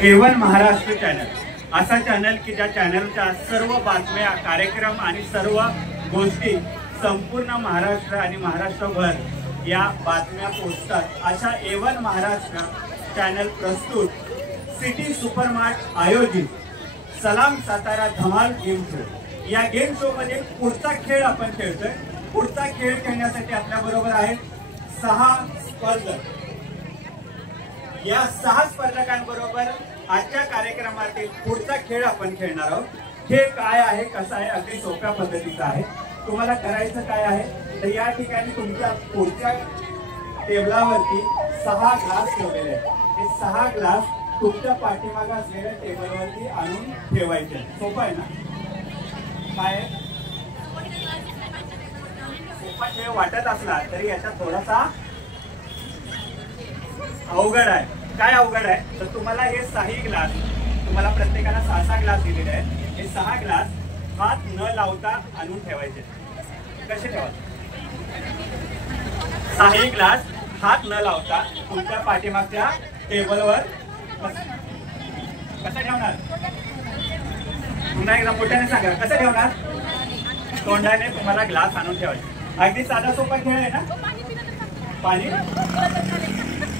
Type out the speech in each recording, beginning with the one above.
A1 Maharashtra channel असा channel की ज्या चॅनलच्या सर्व बातम्या, कार्यक्रम आणि सर्व गोष्टी संपूर्ण महाराष्ट्र आणि महाराष्ट्रभर या बातम्या पोहोचतात। अशा A1 महाराष्ट्र चॅनल प्रस्तुत सिटी सुपरमार्ट आयोजित सलाम सातारा धमाल गेम शो। या गेम शो मध्ये पुढचा खेळ आपण खेळतोय। पुढचा खेळ खेळण्यासाठी आपल्या बरोबर आहे 6 स्पर्धक। या 6 स्पर्धकांबरोबर आजच्या कार्यक्रमातील पुढचा खेळ आपण खेळणार आहोत। खेळ काय आहे, कसा आहे, अगदी सोप्या पद्धतीचा आहे। तुम्हाला करायचं काय आहे तर या ठिकाणी तुमच्या पुढच्या टेबलावरती 6 ग्लास ठेवलेले आहेत। हे 6 ग्लास तुमच्या पाठीमागे असलेल्या टेबलवरती आणून ठेवायचे। सोपं आहे ना? काय सोपा खेळ वाटत असला तरी याच्यात थोडासा अवघड आहे। काय अवघड आहे तर तुम्हाला हे 6 ग्लास, तुम्हाला प्रत्येकाला 6 ग्लास दिलेले आहेत। हे 6 ग्लास हात न लावता आणून ठेवायचे। कसे ठेवायचे? 6 ग्लास हात न लावता तुमच्या पाठीमागच्या टेबलवर कसं ठेवणार? पुन्हा एकदा मोठ्याने सांगा, कसं ठेवणार? तोंडाने तुम्हाला ग्लास आणून ठेवायचे। अगदी साधा सोपा खेळ आहे ना? पाणी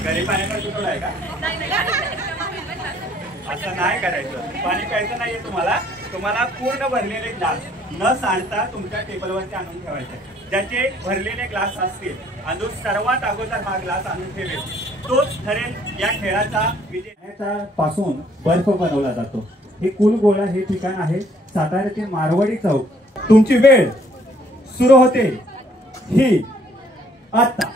घरी पाण्याचा तुटवडा आहे का? असं नाही करायचं। पाणी प्यायचं नाहीये तुम्हाला पूर्ण भरलेले ग्लास न सांडता तुमच्या टेबलवरती आणून ठेवायचे। ज्याचे भरलेले ग्लास असतील आणि जो सर्वात अगोदर हा ग्लास आणून ठेवेल तोच ठरेल या खेळाचा विजेता। पासून बर्फ बनवला जातो। हे कुलगोळा हे ठिकाण आहे साताऱ्यातील मारवाडी चौक। तुमची वेळ सुरू होते ही आता।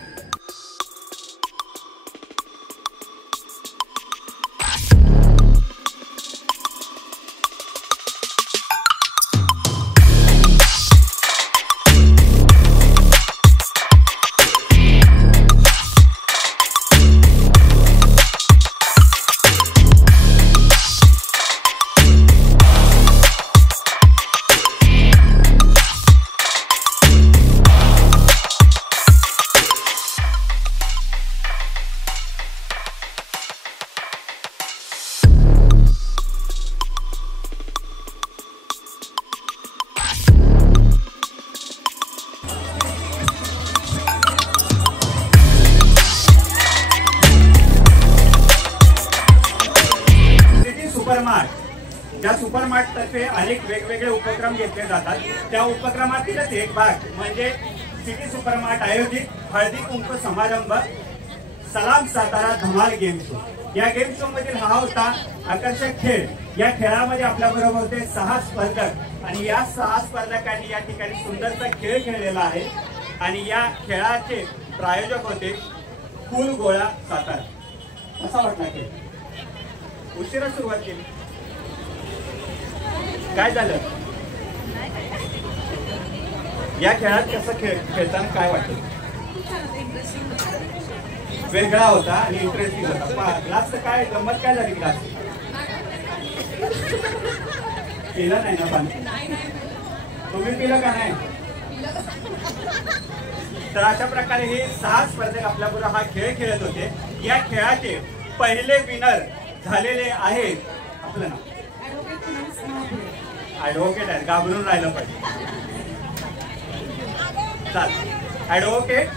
या सुपरमार्ट तर्फे अनेक वेगवेगळे उपक्रम घेतले जातात। त्या उपक्रमातीलच एक भाग म्हणजे सिटी सुपरमार्ट आयोजित हळदी कुंकू समारंभ सलाम सातारा धमाल गेम शो। या गेम शो मधील हा होता आकर्षक खेळ। या खेळामध्ये आपल्या बरोबर होते 6 स्पर्धक आणि या 6 स्पर्धकांनी या ठिकाणी सुंदरसा खेळ खेळलेला आहे आणि या खेळाचे प्रायोजक होते कुलगोळा सातारा। कसा वाटला खेळ? उशिरा सुरुवात केली, काय झालं? या खेळात कसं खेळताना काय वाटतं? वेगळा होता आणि इंटरेस्टिंग होता। ग्लास तर काय गंमत काय झाली? ग्लास पिला नाही ना पाणी? तुम्ही पिलं का नाही? तर अशा प्रकारे हे 6 स्पर्धक आपल्याबरोबर हा खेळ खेळत होते। या खेळाचे पहिले विनर झालेले आहेत, आपलं नाव ॲडव्होकेट आहे, घाबरून राहिलं पाहिजे। ॲडव्होकेट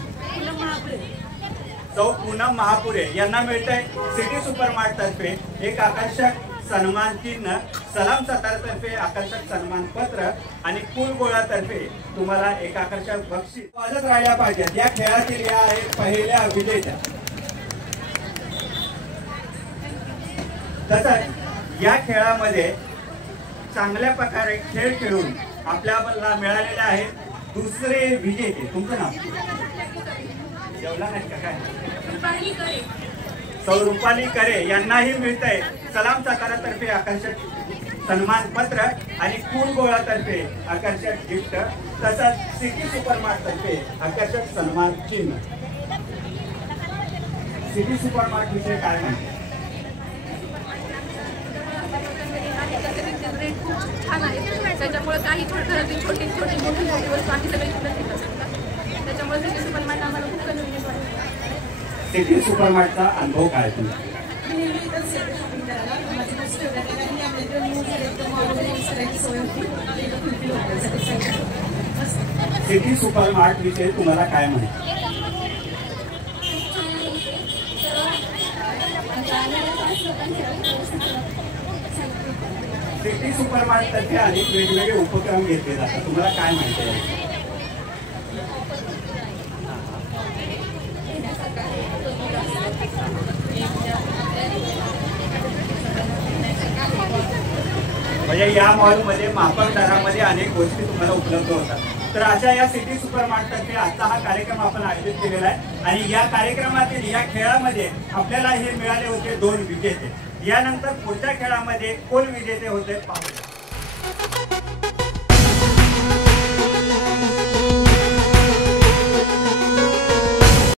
सौ पूनम महापुरे यांना मिळतंय सिटी सुपरमार्ट तर्फे एक आकर्षक सन्मान चिन्ह, सलाम सातारा तर्फे आकर्षक सन्मान पत्र आणि कुलगोळा तर्फे तुम्हाला एक आकर्षक बक्षीस वाजत राहिल्या पाहिजेत। या खेळातील या आहेत पहिल्या विजेत्या। तसंच या खेळामध्ये चांगल्या प्रकारे खेळ खेळून आपल्याला मिळालेले आहेत दुसरे विजेते। तुमचं नाव? जेवला नाही का काय? सौ रुपाली करे यांनाही मिळतंय सलाम सातारा तर्फे आकर्षक सन्मान पत्र आणि कुलगोळा तर्फे आकर्षक गिफ्ट, तसंच सिटी सुपरमार्ट तर्फे आकर्षक सन्मान चिन्ह। सिटी सुपरमार्ट विषय काय म्हणते? छान आहे, त्याच्यामुळे काही छोटी छोटी मोठी वस्तू आम्ही सगळे त्याच्यामुळे सिटी सुपरमार्ट आम्हाला खूप कन्व्हिनियंट वाटतं। सिटी सुपरमार्टचा अनुभव काय तुमचा? मी नेहमी इथं सगळ्यांची सोय होती इथं फुलफिल होते सॅटिस्फॅक्शन. सिटी सुपरमार्ट विषयी तुम्हाला काय माहिती? सिटी सुपरमार्ट तर्फे अनेक वेगवेगळे उपक्रम घेतले जातात, तुम्हाला काय माहिती आहे? म्हणजे या मॉलमध्ये माफक दरामध्ये अनेक गोष्टी तुम्हाला उपलब्ध होतात. तर अशा या सिटी सुपरमार्ट तर्फे आजचा हा कार्यक्रम आपण आयोजित केलेला आहे आणि या कार्यक्रमातील या खेळामध्ये आपल्याला हे मिळाले होते 2 विजेते. यानंतर पुढच्या खेळामध्ये कोण विजेते होते पाहू.